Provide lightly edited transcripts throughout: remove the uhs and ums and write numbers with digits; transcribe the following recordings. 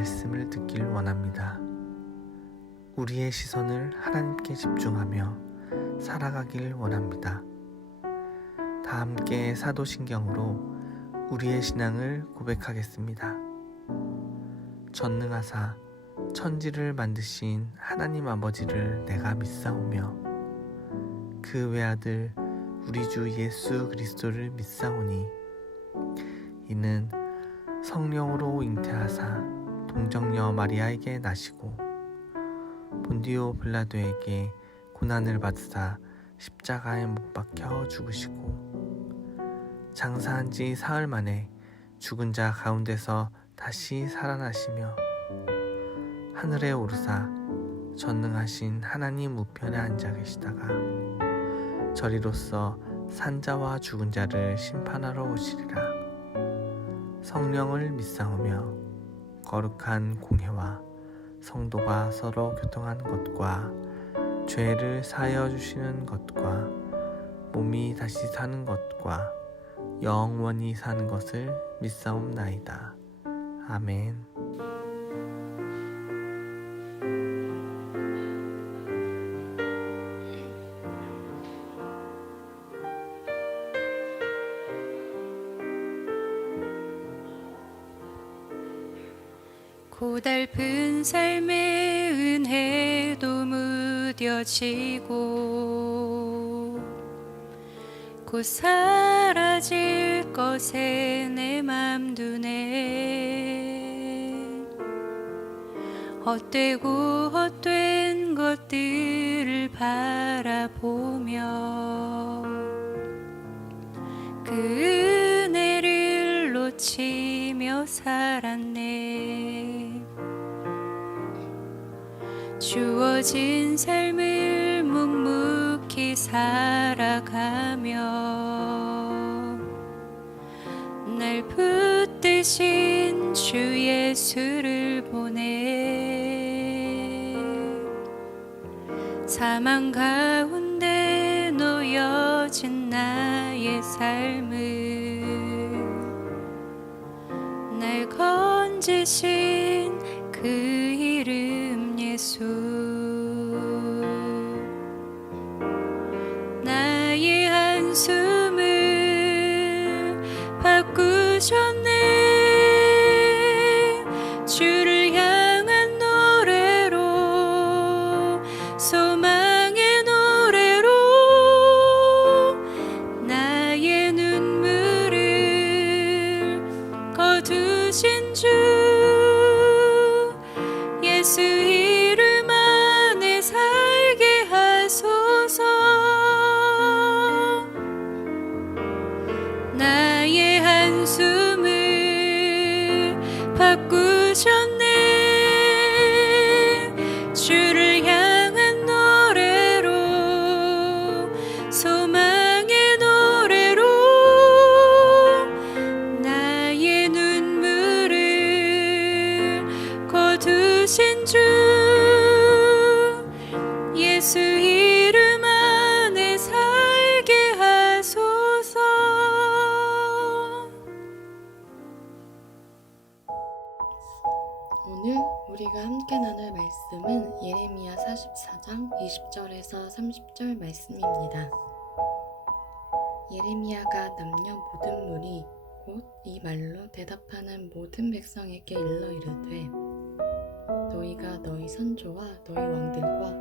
말씀을 듣길 원합니다. 우리의 시선을 하나님께 집중하며 살아가길 원합니다. 다 함께 사도신경으로 우리의 신앙을 고백하겠습니다. 전능하사 천지를 만드신 하나님 아버지를 내가 믿사오며 그 외아들 우리 주 예수 그리스도를 믿사오니 이는 성령으로 잉태하사 동정녀 마리아에게 나시고 본디오 빌라도에게 고난을 받으사 십자가에 못 박혀 죽으시고 장사한 지 사흘 만에 죽은 자 가운데서 다시 살아나시며 하늘에 오르사 전능하신 하나님 우편에 앉아 계시다가 저리로서 산자와 죽은 자를 심판하러 오시리라. 성령을 믿사오며 거룩한 공회와 성도가 서로 교통하는 것과 죄를 사하여 주시는 것과 몸이 다시 사는 것과 영원히 사는 것을 믿사옵나이다. 아멘. 고달픈 삶의 은혜도 무뎌지고 곧 사라질 것에 내 맘 두네. 헛되고 헛된 것들을 바라보며 그 은혜를 놓치며 살았네. 주어진 삶을 묵묵히 살아가며 날 붙드신 주 예수를 보내. 사망 가운데 놓여진 나의 삶을 날 건지신 그 이름 예수. 나의 한숨을 바꾸셨네. 주를 향한 노래로, 소망의 노래로 나의 눈물을 거두신 주 예수 이름 안에 살게 하소서. 나의 한숨을 바꾸셨네. 주를 향한 노래로, 소망의 노래로 나의 눈물을 거두신 주 예수 이름 안에 살게 하소서. 오늘 우리가 함께 나눌 말씀은 예레미야 44장 20절에서 30절 말씀입니다. 예레미야가 남녀 모든 무리 곧 이 말로 대답하는 모든 백성에게 일러 이르되 너희가 너희 선조와 너희 왕들과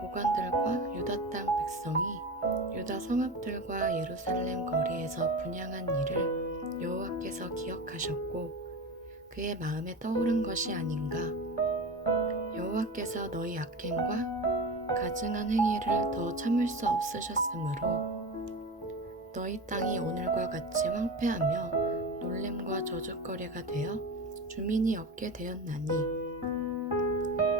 고관들과 유다 땅 백성이 유다 성읍들과 예루살렘 거리에서 분향한 일을 여호와께서 기억하셨고 그의 마음에 떠오른 것이 아닌가. 여호와께서 너희 악행과 가증한 행위를 더 참을 수 없으셨으므로 너희 땅이 오늘과 같이 황폐하며 놀램과 저주거리가 되어 주민이 없게 되었나니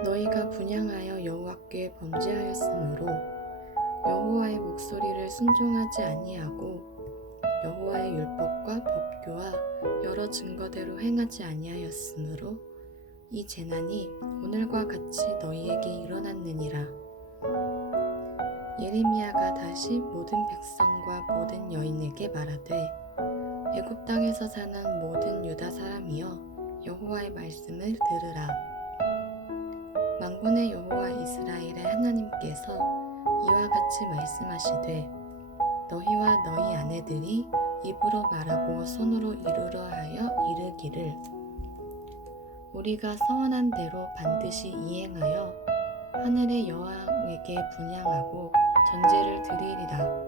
너희가 분향하여 여호와께 범죄하였으므로 여호와의 목소리를 순종하지 아니하고 여호와의 율법과 법규와 여러 증거대로 행하지 아니하였으므로 이 재난이 오늘과 같이 너희에게 일어났느니라. 예레미야가 다시 모든 백성과 모든 여인에게 말하되 애굽 땅에서 사는 모든 유다 사람이여 여호와의 말씀을 들으라. 만군의 여호와 이스라엘의 하나님께서 이와 같이 말씀하시되 너희와 너희 아내들이 입으로 말하고 손으로 이루려 하여 이르기를 우리가 서원한 대로 반드시 이행하여 하늘의 여왕에게 분향하고 전제를 드리리라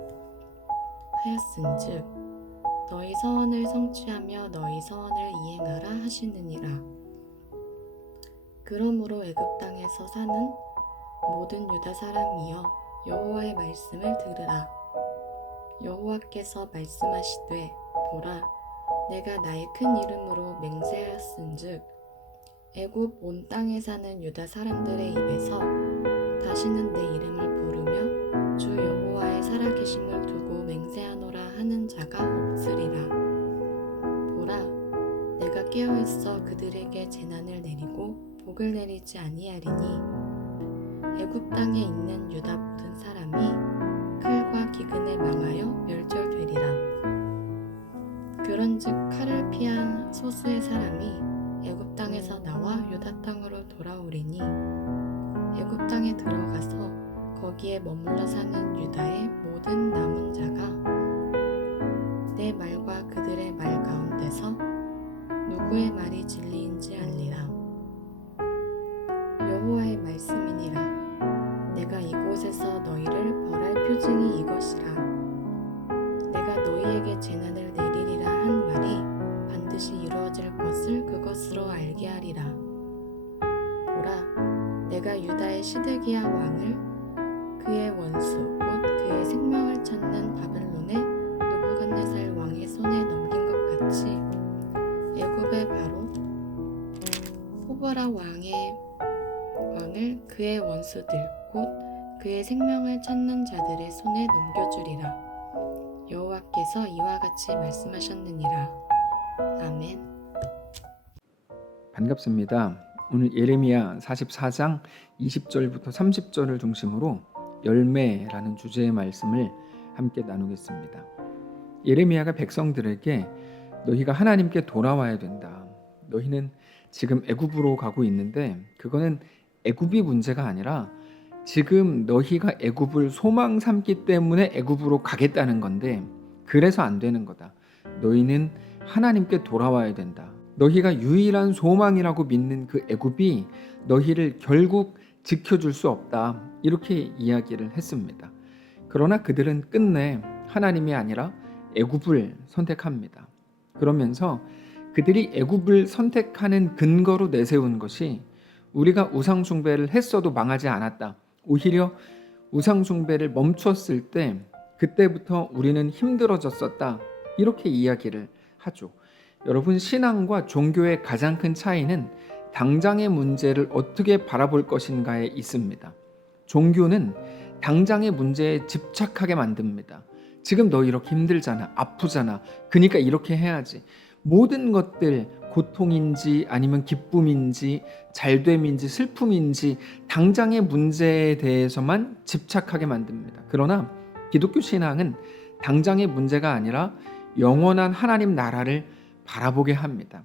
하였은즉 너희 서원을 성취하며 너희 서원을 이행하라 하시느니라. 그러므로 애굽 땅에서 사는 모든 유다 사람이여 여호와의 말씀을 들으라. 여호와께서 말씀하시되 보라 내가 나의 큰 이름으로 맹세하였은즉 애굽 온 땅에 사는 유다 사람들의 입에서 다시는 내 이름을 부르며 주 여호와의 살아계심을 두고 맹세하노라 하는 자가 없으리라. 보라 내가 깨어있어 그들에게 재난을 내리고 복을 내리지 아니하리니 애굽 땅에 있는 유다 모든 사람이 칼과 기근에 망하여 멸절되리라. 그런즉 칼을 피한 소수의 사람이 애굽 땅에서 나와 유다 땅으로 돌아오리니 애굽 땅에 들어가서 거기에 머물러 사는 유다의 모든 남은 자가 내 말과 그들의 말 가운데서 누구의 말이 진리인지 알리라. 여호와의 말씀이니라. 내가 이곳에서 너희를 벌할 표징이 이것이라. 내가 너희에게 재난을 내리리라 한 말이 반드시 이루어질 것을 그것으로 알게 하리라. 보라, 내가 유다의 시드기야 왕을 그의 원수 곧 그의 생명을 찾는 바벨론의 느부갓네살 왕의 손에 넘긴 것 같이 애굽의 바로 호보라 왕을 그의 원수들 곧 그의 생명을 찾는 자들의 손에 넘겨주리라. 여호와께서 이와 같이 말씀하셨느니라. 아멘. 반갑습니다. 오늘 예레미야 44장 20절부터 30절을 중심으로 열매라는 주제의 말씀을 함께 나누겠습니다. 예레미야가 백성들에게 너희가 하나님께 돌아와야 된다. 너희는 지금 애굽으로 가고 있는데 그거는 애굽이 문제가 아니라 지금 너희가 애굽을 소망 삼기 때문에 애굽으로 가겠다는 건데 그래서 안 되는 거다. 너희는 하나님께 돌아와야 된다. 너희가 유일한 소망이라고 믿는 그 애굽이 너희를 결국 지켜줄 수 없다. 이렇게 이야기를 했습니다. 그러나 그들은 끝내 하나님이 아니라 애굽을 선택합니다. 그러면서 그들이 애굽을 선택하는 근거로 내세운 것이 우리가 우상숭배를 했어도 망하지 않았다. 오히려 우상숭배를 멈췄을 때 그때부터 우리는 힘들어졌었다. 이렇게 이야기를 하죠. 여러분, 신앙과 종교의 가장 큰 차이는 당장의 문제를 어떻게 바라볼 것인가에 있습니다. 종교는 당장의 문제에 집착하게 만듭니다. 지금 너 이렇게 힘들잖아, 아프잖아, 그러니까 이렇게 해야지. 모든 것들 고통인지 아니면 기쁨인지 잘됨인지 슬픔인지 당장의 문제에 대해서만 집착하게 만듭니다. 그러나 기독교 신앙은 당장의 문제가 아니라 영원한 하나님 나라를 바라보게 합니다.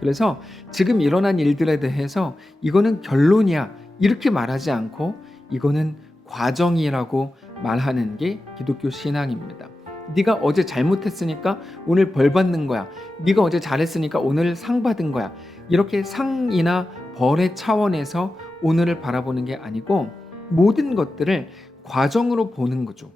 그래서 지금 일어난 일들에 대해서 이거는 결론이야 이렇게 말하지 않고 이거는 과정이라고 말하는 게 기독교 신앙입니다. 네가 어제 잘못했으니까 오늘 벌 받는 거야. 네가 어제 잘했으니까 오늘 상 받은 거야. 이렇게 상이나 벌의 차원에서 오늘을 바라보는 게 아니고 모든 것들을 과정으로 보는 거죠.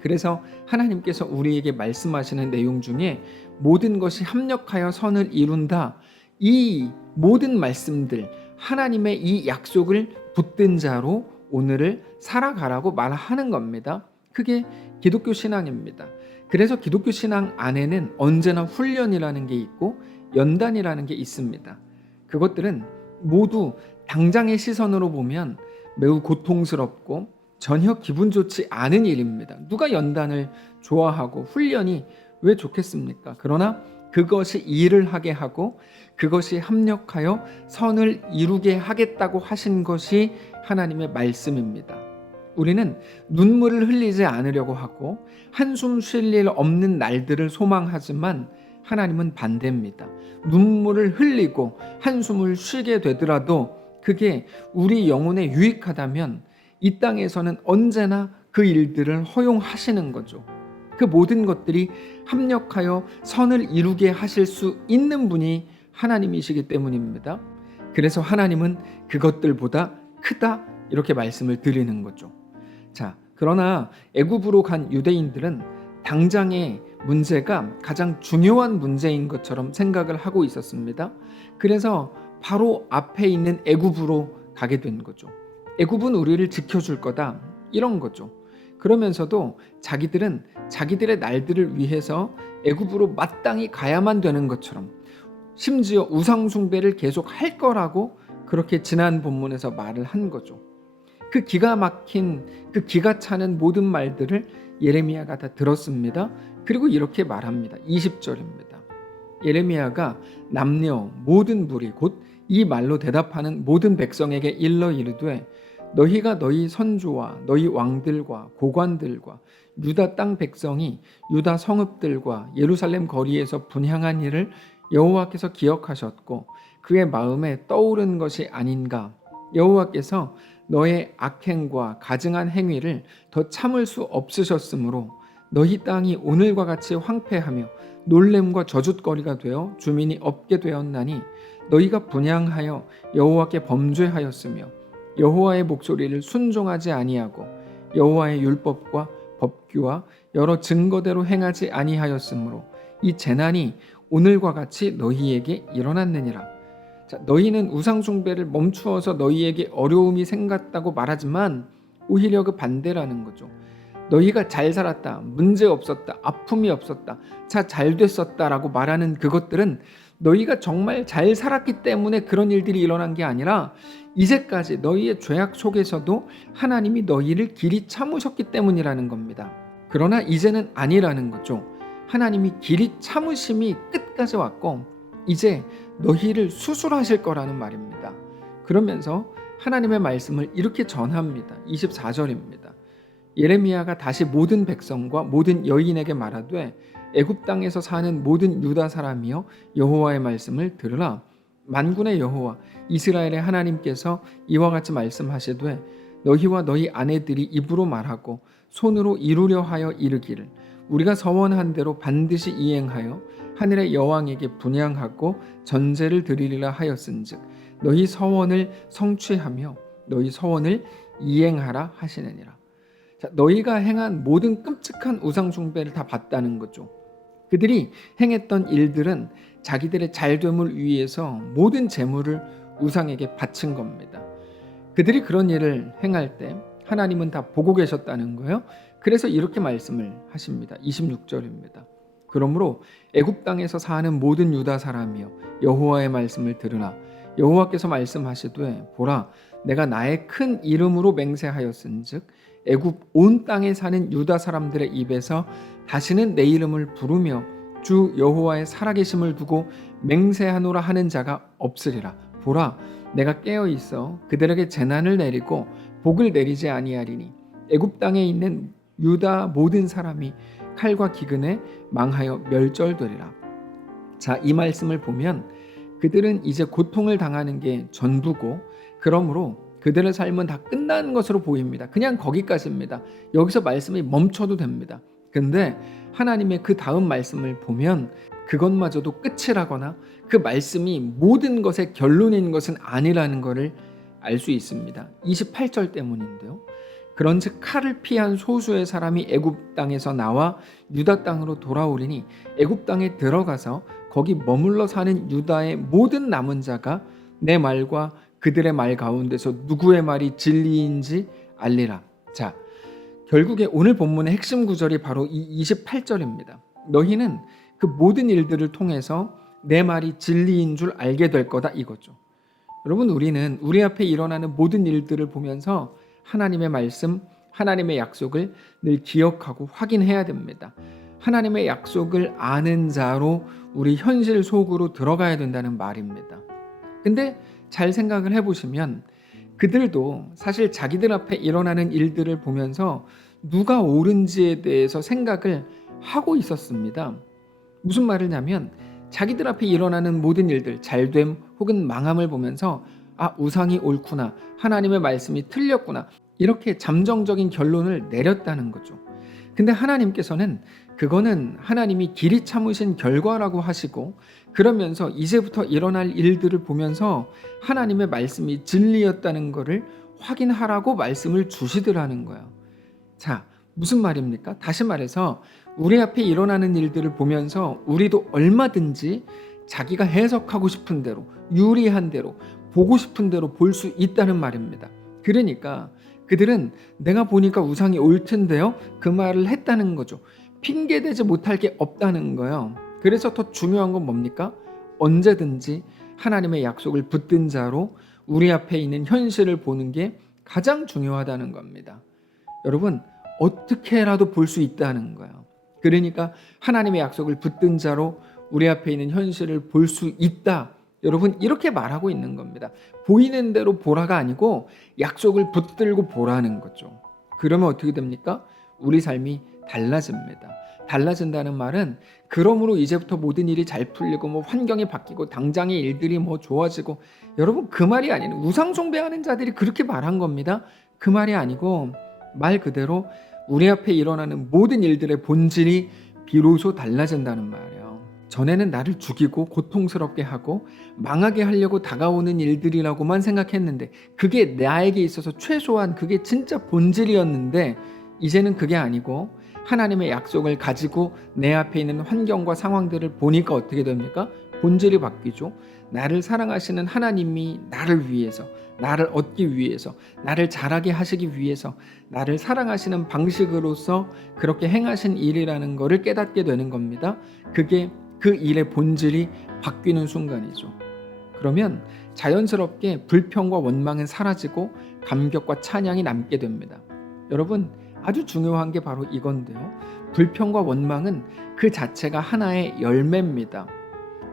그래서 하나님께서 우리에게 말씀하시는 내용 중에 모든 것이 합력하여 선을 이룬다. 이 모든 말씀들, 하나님의 이 약속을 붙든 자로 오늘을 살아가라고 말하는 겁니다. 그게 기독교 신앙입니다. 그래서 기독교 신앙 안에는 언제나 훈련이라는 게 있고 연단이라는 게 있습니다. 그것들은 모두 당장의 시선으로 보면 매우 고통스럽고 전혀 기분 좋지 않은 일입니다. 누가 연단을 좋아하고 훈련이 왜 좋겠습니까? 그러나 그것이 일을 하게 하고 그것이 합력하여 선을 이루게 하겠다고 하신 것이 하나님의 말씀입니다. 우리는 눈물을 흘리지 않으려고 하고 한숨 쉴 일 없는 날들을 소망하지만 하나님은 반대입니다. 눈물을 흘리고 한숨을 쉬게 되더라도 그게 우리 영혼에 유익하다면 이 땅에서는 언제나 그 일들을 허용하시는 거죠. 그 모든 것들이 합력하여 선을 이루게 하실 수 있는 분이 하나님이시기 때문입니다. 그래서 하나님은 그것들보다 크다 이렇게 말씀을 드리는 거죠. 자, 그러나 애굽으로 간 유대인들은 당장의 문제가 가장 중요한 문제인 것처럼 생각을 하고 있었습니다. 그래서 바로 앞에 있는 애굽으로 가게 된 거죠. 애굽은 우리를 지켜줄 거다 이런 거죠. 그러면서도 자기들은 자기들의 날들을 위해서 애굽으로 마땅히 가야만 되는 것처럼 심지어 우상 숭배를 계속 할 거라고 그렇게 지난 본문에서 말을 한 거죠. 그 기가 막힌 그 기가 차는 모든 말들을 예레미야가 다 들었습니다. 그리고 이렇게 말합니다. 20절입니다. 예레미야가 남녀 모든 무리 곧 이 말로 대답하는 모든 백성에게 일러 이르되 너희가 너희 선조와 너희 왕들과 고관들과 유다 땅 백성이 유다 성읍들과 예루살렘 거리에서 분향한 일을 여호와께서 기억하셨고 그의 마음에 떠오른 것이 아닌가. 여호와께서 너의 악행과 가증한 행위를 더 참을 수 없으셨으므로 너희 땅이 오늘과 같이 황폐하며 놀램과 저주거리가 되어 주민이 없게 되었나니 너희가 분향하여 여호와께 범죄하였으며 여호와의 목소리를 순종하지 아니하고 여호와의 율법과 법규와 여러 증거대로 행하지 아니하였으므로 이 재난이 오늘과 같이 너희에게 일어났느니라. 자, 너희는 우상 숭배를 멈추어서 너희에게 어려움이 생겼다고 말하지만 오히려 그 반대라는 거죠. 너희가 잘 살았다, 문제 없었다, 아픔이 없었다, 자 잘 됐었다라고 말하는 그것들은 너희가 정말 잘 살았기 때문에 그런 일들이 일어난 게 아니라 이제까지 너희의 죄악 속에서도 하나님이 너희를 길이 참으셨기 때문이라는 겁니다. 그러나 이제는 아니라는 거죠. 하나님이 길이 참으심이 끝까지 왔고 이제 너희를 수술하실 거라는 말입니다. 그러면서 하나님의 말씀을 이렇게 전합니다. 24절입니다. 예레미야가 다시 모든 백성과 모든 여인에게 말하되 애굽 땅에서 사는 모든 유다 사람이여 여호와의 말씀을 들으라. 만군의 여호와 이스라엘의 하나님께서 이와 같이 말씀하시되 너희와 너희 아내들이 입으로 말하고 손으로 이루려 하여 이르기를 우리가 서원한 대로 반드시 이행하여 하늘의 여왕에게 분향하고 전제를 드리리라 하였은즉 너희 서원을 성취하며 너희 서원을 이행하라 하시느니라. 자, 너희가 행한 모든 끔찍한 우상 숭배를 다 봤다는 거죠. 그들이 행했던 일들은 자기들의 잘됨을 위해서 모든 재물을 우상에게 바친 겁니다. 그들이 그런 일을 행할 때 하나님은 다 보고 계셨다는 거예요. 그래서 이렇게 말씀을 하십니다. 26절입니다. 그러므로 애굽 땅에서 사는 모든 유다 사람이여 여호와의 말씀을 들으라. 여호와께서 말씀하시되 보라 내가 나의 큰 이름으로 맹세하였은즉 애굽 온 땅에 사는 유다 사람들의 입에서 다시는 내 이름을 부르며 주 여호와의 살아계심을 두고 맹세하노라 하는 자가 없으리라. 보라 내가 깨어 있어 그들에게 재난을 내리고 복을 내리지 아니하리니 애굽 땅에 있는 유다 모든 사람이 칼과 기근에 망하여 멸절되리라. 자, 이 말씀을 보면 그들은 이제 고통을 당하는 게 전부고 그러므로 그들의 삶은 다 끝난 것으로 보입니다. 그냥 거기까지입니다. 여기서 말씀이 멈춰도 됩니다. 근데 하나님의 그 다음 말씀을 보면 그것마저도 끝이라거나 그 말씀이 모든 것의 결론인 것은 아니라는 것을 알 수 있습니다. 28절 때문인데요. 그런즉 칼을 피한 소수의 사람이 애굽 땅에서 나와 유다 땅으로 돌아오리니 애굽 땅에 들어가서 거기 머물러 사는 유다의 모든 남은 자가 내 말과 그들의 말 가운데서 누구의 말이 진리인지 알리라. 자, 결국에 오늘 본문의 핵심 구절이 바로 이 28절입니다. 너희는 그 모든 일들을 통해서 내 말이 진리인 줄 알게 될 거다 이거죠. 여러분 우리는 우리 앞에 일어나는 모든 일들을 보면서 하나님의 말씀, 하나님의 약속을 늘 기억하고 확인해야 됩니다. 하나님의 약속을 아는 자로 우리 현실 속으로 들어가야 된다는 말입니다. 근데 잘 생각을 해보시면 그들도 사실 자기들 앞에 일어나는 일들을 보면서 누가 옳은지에 대해서 생각을 하고 있었습니다. 무슨 말이냐면 자기들 앞에 일어나는 모든 일들, 잘됨 혹은 망함을 보면서 아, 우상이 옳구나, 하나님의 말씀이 틀렸구나, 이렇게 잠정적인 결론을 내렸다는 거죠. 근데 하나님께서는 그거는 하나님이 길이 참으신 결과라고 하시고, 그러면서 이제부터 일어날 일들을 보면서 하나님의 말씀이 진리였다는 것을 확인하라고 말씀을 주시더라는 거예요. 자, 무슨 말입니까? 다시 말해서 우리 앞에 일어나는 일들을 보면서 우리도 얼마든지 자기가 해석하고 싶은 대로, 유리한 대로, 보고 싶은 대로 볼 수 있다는 말입니다. 그러니까 그들은 내가 보니까 우상이 옳던데요? 그 말을 했다는 거죠. 핑계대지 못할 게 없다는 거예요. 그래서 더 중요한 건 뭡니까? 언제든지 하나님의 약속을 붙든 자로 우리 앞에 있는 현실을 보는 게 가장 중요하다는 겁니다. 여러분, 어떻게라도 볼 수 있다는 거예요. 그러니까 하나님의 약속을 붙든 자로 우리 앞에 있는 현실을 볼 수 있다. 여러분, 이렇게 말하고 있는 겁니다. 보이는 대로 보라가 아니고 약속을 붙들고 보라는 거죠. 그러면 어떻게 됩니까? 우리 삶이 달라집니다. 달라진다는 말은 그러므로 이제부터 모든 일이 잘 풀리고 뭐 환경이 바뀌고 당장의 일들이 뭐 좋아지고, 여러분 그 말이 아니에요. 우상 숭배하는 자들이 그렇게 말한 겁니다. 그 말이 아니고 말 그대로 우리 앞에 일어나는 모든 일들의 본질이 비로소 달라진다는 말이에요. 전에는 나를 죽이고 고통스럽게 하고 망하게 하려고 다가오는 일들이라고만 생각했는데, 그게 나에게 있어서 최소한 그게 진짜 본질이었는데, 이제는 그게 아니고 하나님의 약속을 가지고 내 앞에 있는 환경과 상황들을 보니까 어떻게 됩니까? 본질이 바뀌죠. 나를 사랑하시는 하나님이 나를 위해서, 나를 얻기 위해서, 나를 자라게 하시기 위해서 나를 사랑하시는 방식으로서 그렇게 행하신 일이라는 것을 깨닫게 되는 겁니다. 그게 그 일의 본질이 바뀌는 순간이죠. 그러면 자연스럽게 불평과 원망은 사라지고 감격과 찬양이 남게 됩니다. 여러분, 아주 중요한 게 바로 이건데요. 불평과 원망은 그 자체가 하나의 열매입니다.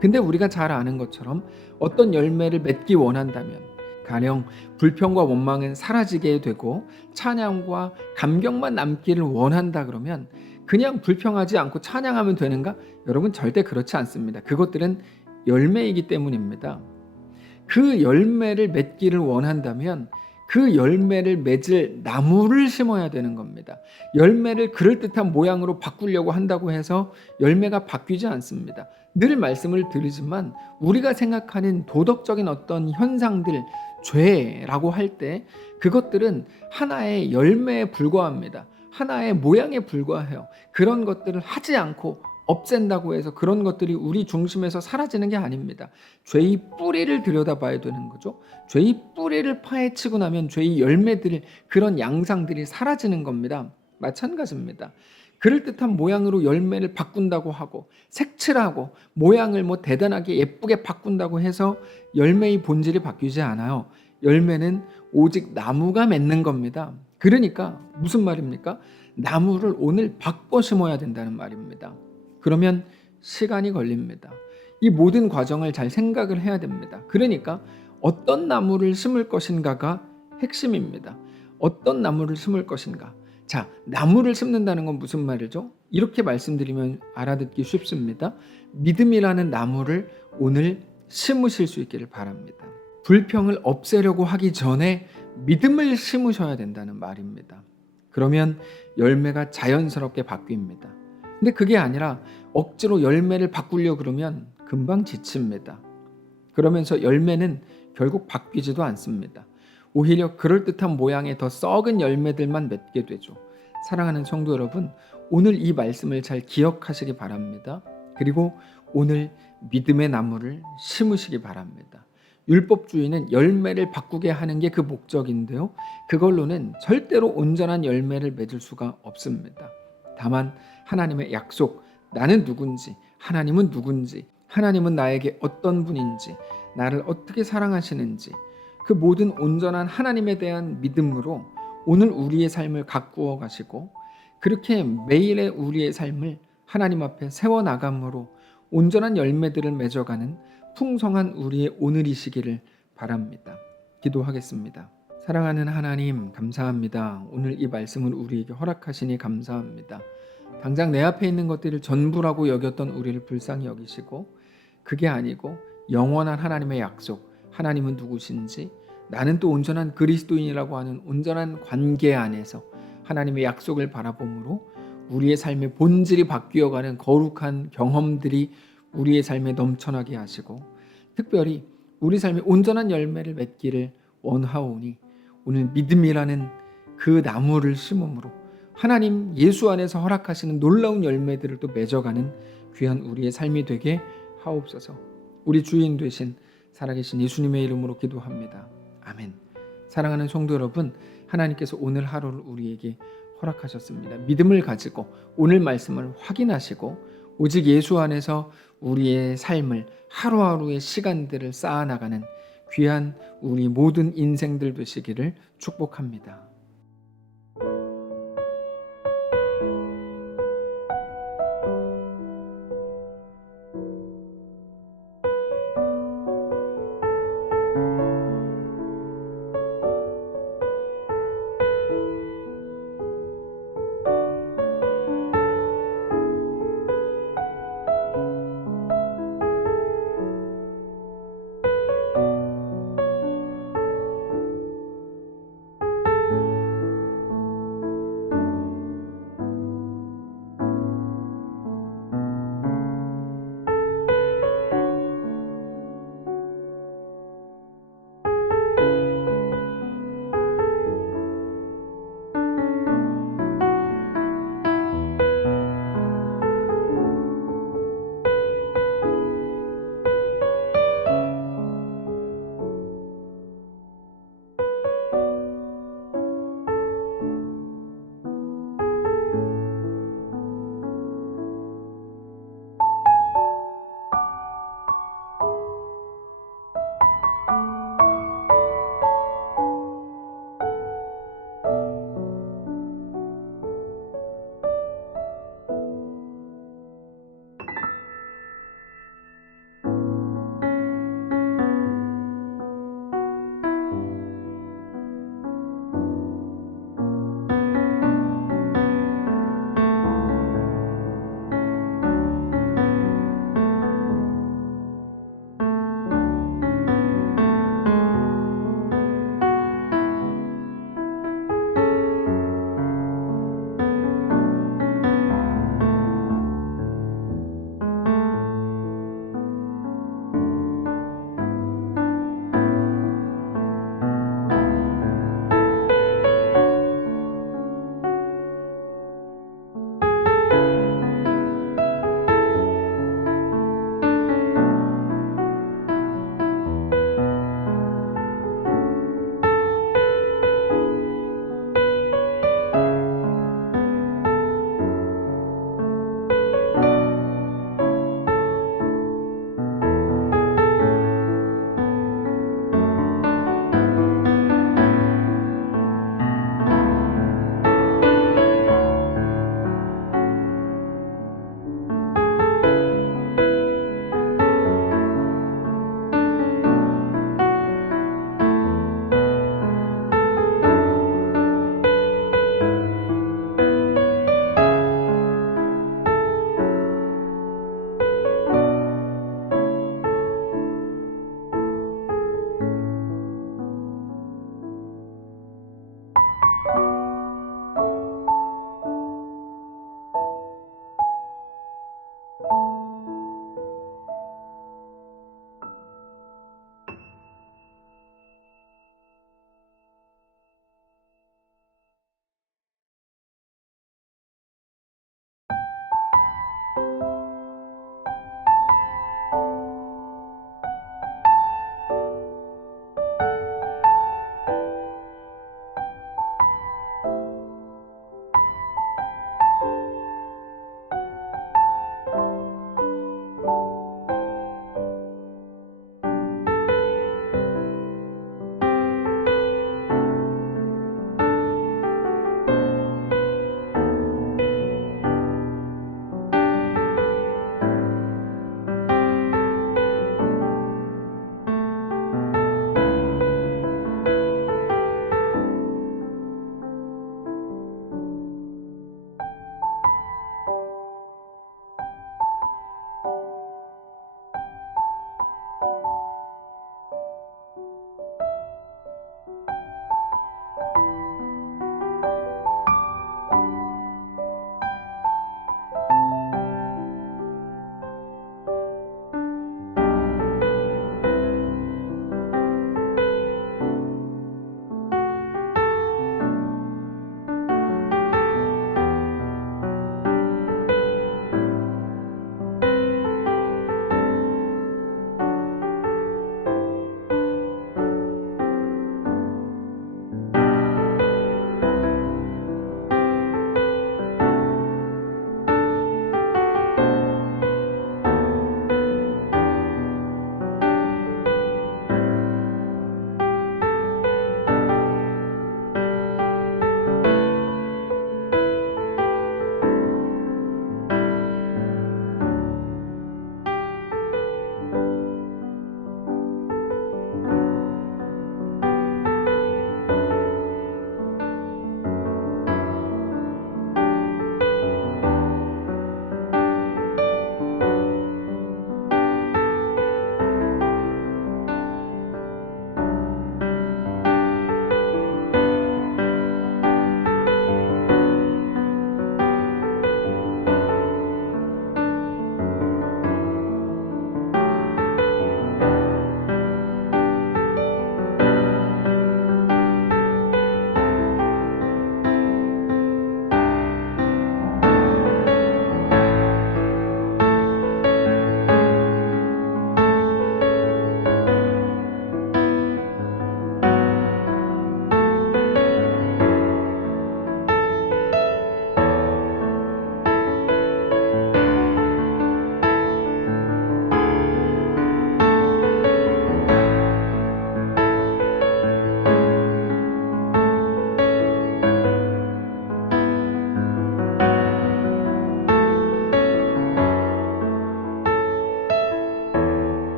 근데 우리가 잘 아는 것처럼 어떤 열매를 맺기 원한다면, 가령 불평과 원망은 사라지게 되고 찬양과 감격만 남기를 원한다 그러면 그냥 불평하지 않고 찬양하면 되는가? 여러분, 절대 그렇지 않습니다. 그것들은 열매이기 때문입니다. 그 열매를 맺기를 원한다면 그 열매를 맺을 나무를 심어야 되는 겁니다. 열매를 그럴듯한 모양으로 바꾸려고 한다고 해서 열매가 바뀌지 않습니다. 늘 말씀을 드리지만 우리가 생각하는 도덕적인 어떤 현상들, 죄라고 할 때 그것들은 하나의 열매에 불과합니다. 하나의 모양에 불과해요. 그런 것들을 하지 않고 없앤다고 해서 그런 것들이 우리 중심에서 사라지는 게 아닙니다. 죄의 뿌리를 들여다봐야 되는 거죠. 죄의 뿌리를 파헤치고 나면 죄의 열매들, 그런 양상들이 사라지는 겁니다. 마찬가지입니다. 그럴듯한 모양으로 열매를 바꾼다고 하고 색칠하고 모양을 뭐 대단하게 예쁘게 바꾼다고 해서 열매의 본질이 바뀌지 않아요. 열매는 오직 나무가 맺는 겁니다. 그러니까 무슨 말입니까? 나무를 오늘 바꿔 심어야 된다는 말입니다. 그러면 시간이 걸립니다. 이 모든 과정을 잘 생각을 해야 됩니다. 그러니까 어떤 나무를 심을 것인가가 핵심입니다. 어떤 나무를 심을 것인가. 자, 나무를 심는다는 건 무슨 말이죠? 이렇게 말씀드리면 알아듣기 쉽습니다. 믿음이라는 나무를 오늘 심으실 수 있기를 바랍니다. 불평을 없애려고 하기 전에 믿음을 심으셔야 된다는 말입니다. 그러면 열매가 자연스럽게 바뀝니다. 근데 그게 아니라 억지로 열매를 바꾸려고 그러면 금방 지칩니다. 그러면서 열매는 결국 바뀌지도 않습니다. 오히려 그럴듯한 모양의 더 썩은 열매들만 맺게 되죠. 사랑하는 성도 여러분, 오늘 이 말씀을 잘 기억하시기 바랍니다. 그리고 오늘 믿음의 나무를 심으시기 바랍니다. 율법주의는 열매를 바꾸게 하는 게 그 목적인데요. 그걸로는 절대로 온전한 열매를 맺을 수가 없습니다. 다만 하나님의 약속, 나는 누군지, 하나님은 누군지, 하나님은 나에게 어떤 분인지, 나를 어떻게 사랑하시는지, 그 모든 온전한 하나님에 대한 믿음으로 오늘 우리의 삶을 가꾸어 가시고, 그렇게 매일의 우리의 삶을 하나님 앞에 세워나감으로 온전한 열매들을 맺어가는 풍성한 우리의 오늘이시기를 바랍니다. 기도하겠습니다. 사랑하는 하나님, 감사합니다. 오늘 이 말씀을 우리에게 허락하시니 감사합니다. 당장 내 앞에 있는 것들을 전부라고 여겼던 우리를 불쌍히 여기시고 그게 아니고 영원한 하나님의 약속, 하나님은 누구신지 나는 또 온전한 그리스도인이라고 하는 온전한 관계 안에서 하나님의 약속을 바라봄으로 우리의 삶의 본질이 바뀌어가는 거룩한 경험들이 우리의 삶에 넘쳐나게 하시고 특별히 우리 삶의 온전한 열매를 맺기를 원하오니 오늘 믿음이라는 그 나무를 심음으로 하나님 예수 안에서 허락하시는 놀라운 열매들을 또 맺어가는 귀한 우리의 삶이 되게 하옵소서. 우리 주인 되신 살아계신 예수님의 이름으로 기도합니다. 아멘. 사랑하는 성도 여러분, 하나님께서 오늘 하루를 우리에게 허락하셨습니다. 믿음을 가지고 오늘 말씀을 확인하시고 오직 예수 안에서 우리의 삶을 하루하루의 시간들을 쌓아나가는 귀한 우리 모든 인생들 되시기를 축복합니다.